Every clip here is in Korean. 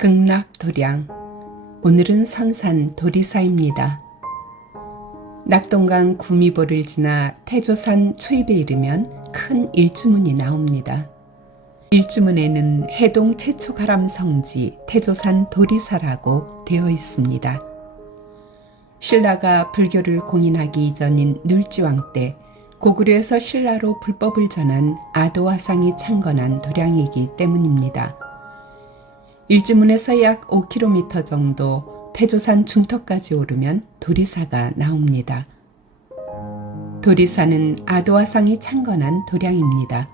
극락도량. 오늘은 선산 도리사입니다. 낙동강 구미보를 지나 태조산 초입에 이르면 큰 일주문이 나옵니다. 일주문에는 해동 최초 가람 성지 태조산 도리사라고 되어 있습니다. 신라가 불교를 공인하기 이전인 눌지왕 때 고구려에서 신라로 불법을 전한 아도화상이 창건한 도량이기 때문입니다. 일주문에서 약 5km 정도 태조산 중턱까지 오르면 도리사가 나옵니다. 도리사는 아도화상이 창건한 도량입니다.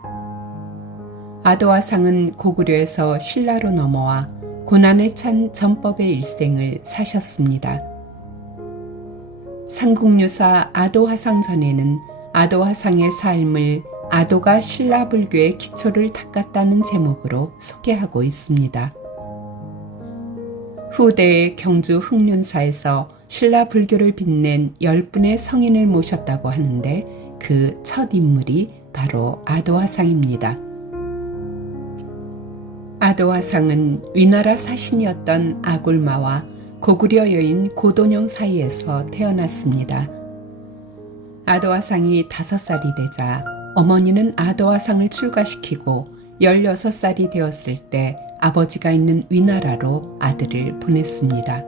아도화상은 고구려에서 신라로 넘어와 고난에 찬 전법의 일생을 사셨습니다. 삼국유사 아도화상 전에는 아도화상의 삶을 아도가 신라 불교의 기초를 닦았다는 제목으로 소개하고 있습니다. 후대의 경주 흑륜사에서 신라 불교를 빛낸 10분의 성인을 모셨다고 하는데 그 첫 인물이 바로 아도화상입니다. 아도화상은 위나라 사신이었던 아굴마와 고구려 여인 고돈영 사이에서 태어났습니다. 아도화상이 5살이 되자 어머니는 아도화상을 출가시키고 16살이 되었을 때 아버지가 있는 위나라로 아들을 보냈습니다.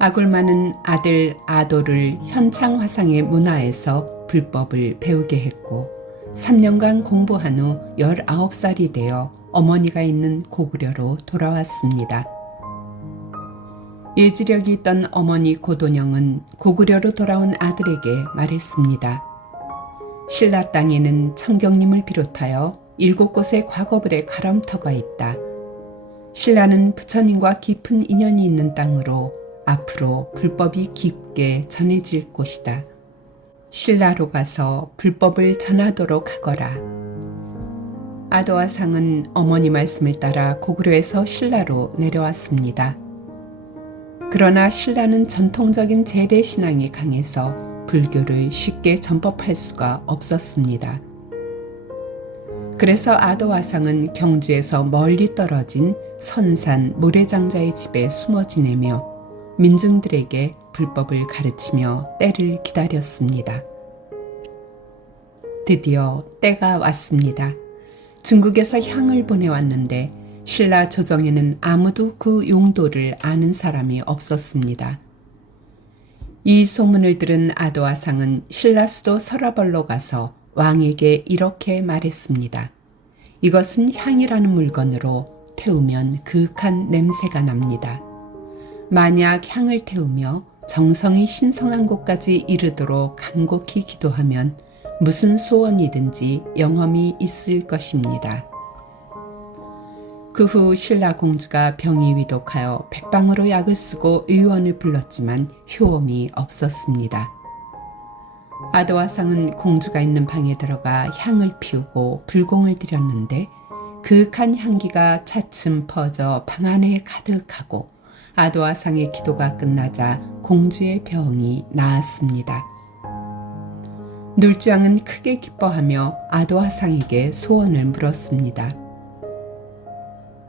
아굴마는 아들 아도를 현창화상의 문화에서 불법을 배우게 했고 3년간 공부한 후 19살이 되어 어머니가 있는 고구려로 돌아왔습니다. 예지력이 있던 어머니 고돈영은 고구려로 돌아온 아들에게 말했습니다. 신라 땅에는 청경림을 비롯하여 7곳의 과거불의 가람터가 있다. 신라는 부처님과 깊은 인연이 있는 땅으로 앞으로 불법이 깊게 전해질 곳이다. 신라로 가서 불법을 전하도록 하거라. 아도화상은 어머니 말씀을 따라 고구려에서 신라로 내려왔습니다. 그러나 신라는 전통적인 재래신앙이 강해서 불교를 쉽게 전법할 수가 없었습니다. 그래서 아도화상은 경주에서 멀리 떨어진 선산 모래장자의 집에 숨어 지내며 민중들에게 불법을 가르치며 때를 기다렸습니다. 드디어 때가 왔습니다. 중국에서 향을 보내왔는데 신라 조정에는 아무도 그 용도를 아는 사람이 없었습니다. 이 소문을 들은 아도화상은 신라 수도 서라벌로 가서 왕에게 이렇게 말했습니다. 이것은 향이라는 물건으로 태우면 그윽한 냄새가 납니다. 만약 향을 태우며 정성이 신성한 곳까지 이르도록 간곡히 기도하면 무슨 소원이든지 영험이 있을 것입니다. 그 후 신라 공주가 병이 위독하여 백방으로 약을 쓰고 의원을 불렀지만 효험이 없었습니다. 아도화상은 공주가 있는 방에 들어가 향을 피우고 불공을 드렸는데 그윽한 향기가 차츰 퍼져 방 안에 가득하고 아도화상의 기도가 끝나자 공주의 병이 나았습니다. 눌지왕은 크게 기뻐하며 아도화상에게 소원을 물었습니다.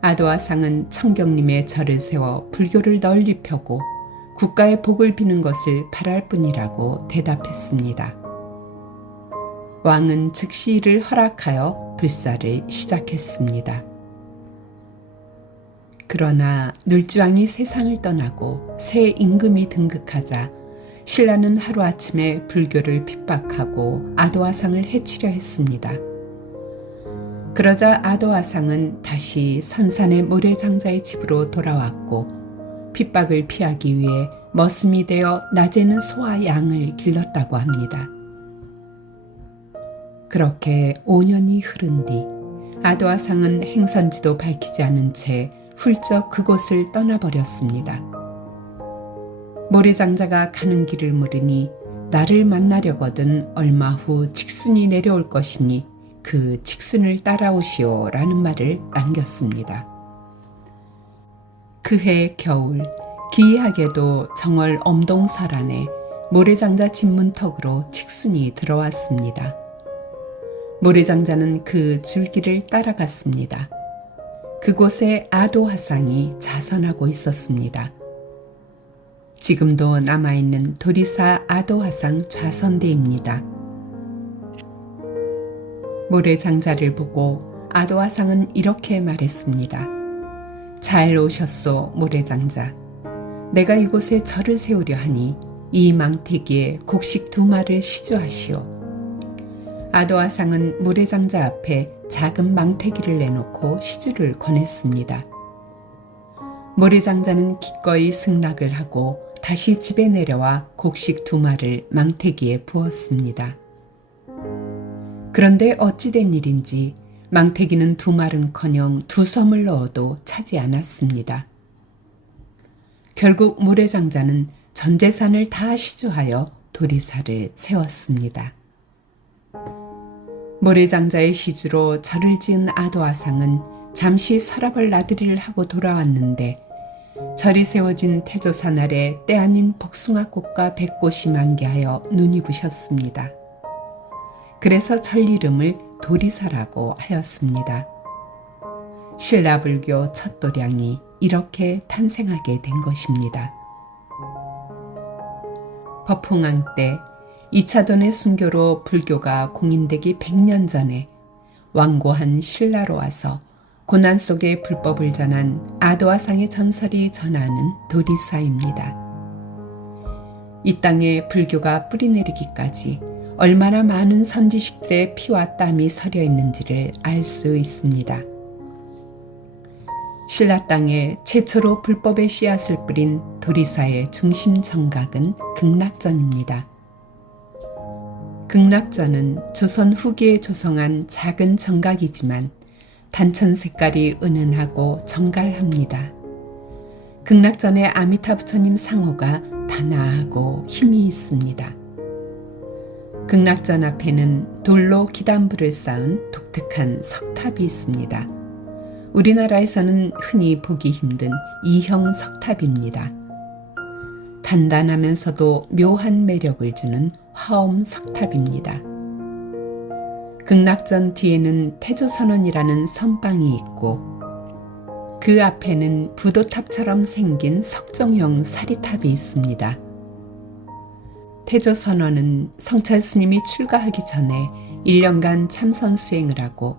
아도화상은 청경림에 절을 세워 불교를 널리 펴고 국가의 복을 비는 것을 바랄 뿐이라고 대답했습니다. 왕은 즉시 이를 허락하여 불사를 시작했습니다. 그러나 눌지왕이 세상을 떠나고 새 임금이 등극하자 신라는 하루아침에 불교를 핍박하고 아도화상을 해치려 했습니다. 그러자 아도화상은 다시 선산의 모래장자의 집으로 돌아왔고 핍박을 피하기 위해 머슴이 되어 낮에는 소와 양을 길렀다고 합니다. 그렇게 5년이 흐른 뒤 아도화상은 행선지도 밝히지 않은 채 훌쩍 그곳을 떠나버렸습니다. 모래장자가 가는 길을 물으니 나를 만나려거든 얼마 후 직순이 내려올 것이니 그 직순을 따라오시오 라는 말을 남겼습니다. 그해 겨울 기이하게도 정월 엄동설 안에 모래장자 집 문턱으로 직순이 들어왔습니다. 모래장자는 그 줄기를 따라갔습니다. 그곳에 아도화상이 자선하고 있었습니다. 지금도 남아있는 도리사 아도화상 좌선대입니다. 모래장자를 보고 아도화상은 이렇게 말했습니다. 잘 오셨소, 모래장자. 내가 이곳에 절을 세우려 하니 이 망태기에 곡식 2마를 시주하시오. 아도화상은 모래장자 앞에 작은 망태기를 내놓고 시주를 권했습니다. 모래장자는 기꺼이 승낙을 하고 다시 집에 내려와 곡식 2마를 망태기에 부었습니다. 그런데 어찌된 일인지 망태기는 2말은커녕 2섬을 넣어도 차지 않았습니다. 결국 모래장자는 전 재산을 다 시주하여 도리사를 세웠습니다. 모래장자의 시주로 절을 지은 아도화상은 잠시 서랍을 나들이를 하고 돌아왔는데 절이 세워진 태조산 아래 때 아닌 복숭아꽃과 백꽃이 만개하여 눈이 부셨습니다. 그래서 절 이름을 도리사라고 하였습니다. 신라불교 첫 도량이 이렇게 탄생하게 된 것입니다. 법흥왕 때 2차돈의 순교로 불교가 공인되기 100년 전에 완고한 신라로 와서 고난 속에 불법을 전한 아도화상의 전설이 전하는 도리사입니다. 이 땅에 불교가 뿌리내리기까지 얼마나 많은 선지식들의 피와 땀이 서려 있는지를 알 수 있습니다. 신라 땅에 최초로 불법의 씨앗을 뿌린 도리사의 중심 정각은 극락전입니다. 극락전은 조선 후기에 조성한 작은 정각이지만 단천 색깔이 은은하고 정갈합니다. 극락전의 아미타 부처님 상호가 단아하고 힘이 있습니다. 극락전 앞에는 돌로 기단부를 쌓은 독특한 석탑이 있습니다. 우리나라에서는 흔히 보기 힘든 이형 석탑입니다. 단단하면서도 묘한 매력을 주는 화엄 석탑입니다. 극락전 뒤에는 태조선원이라는 선방이 있고 그 앞에는 부도탑처럼 생긴 석종형 사리탑이 있습니다. 태조선원은 성철 스님이 출가하기 전에 1년간 참선 수행을 하고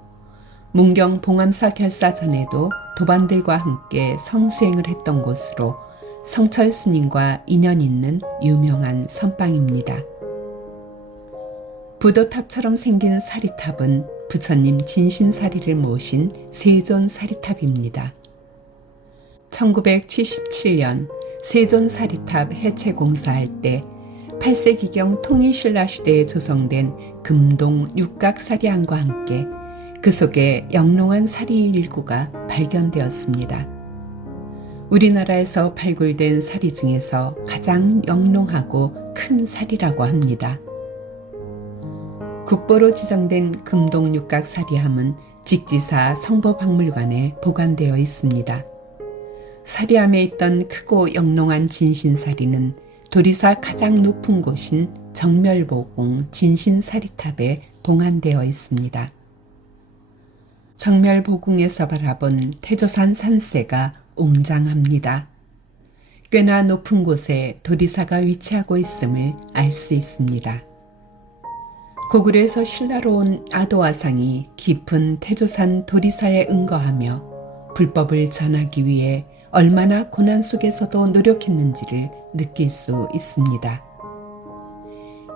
문경 봉암사 결사 전에도 도반들과 함께 성수행을 했던 곳으로 성철 스님과 인연 있는 유명한 선방입니다. 부도탑처럼 생긴 사리탑은 부처님 진신사리를 모신 세존사리탑입니다. 1977년 세존사리탑 해체 공사할 때 8세기경 통일신라 시대에 조성된 금동 육각사리안과 함께 그 속에 영롱한 사리 일구가 발견되었습니다. 우리나라에서 발굴된 사리 중에서 가장 영롱하고 큰 사리라고 합니다. 국보로 지정된 금동 육각사리함은 직지사 성보박물관에 보관되어 있습니다. 사리함에 있던 크고 영롱한 진신사리는 도리사 가장 높은 곳인 정멸보궁 진신사리탑에 봉안되어 있습니다. 정멸보궁에서 바라본 태조산 산세가 웅장합니다. 꽤나 높은 곳에 도리사가 위치하고 있음을 알 수 있습니다. 고구려에서 신라로 온 아도화상이 깊은 태조산 도리사에 응거하며 불법을 전하기 위해 얼마나 고난 속에서도 노력했는지를 느낄 수 있습니다.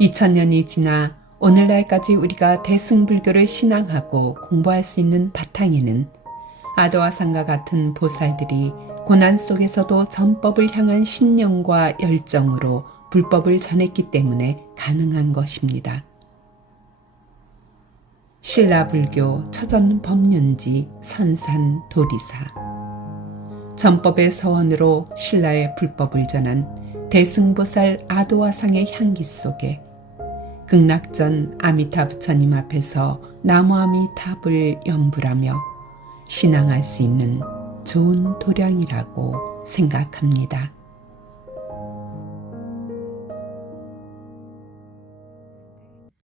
2000년이 지나 오늘날까지 우리가 대승불교를 신앙하고 공부할 수 있는 바탕에는 아도화상과 같은 보살들이 고난 속에서도 전법을 향한 신념과 열정으로 불법을 전했기 때문에 가능한 것입니다. 신라불교 처전법륜지 선산도리사 전법의 서원으로 신라의 불법을 전한 대승보살 아도화상의 향기 속에 극락전 아미타 부처님 앞에서 나무아미탑을 연불하며 신앙할 수 있는 좋은 도량이라고 생각합니다.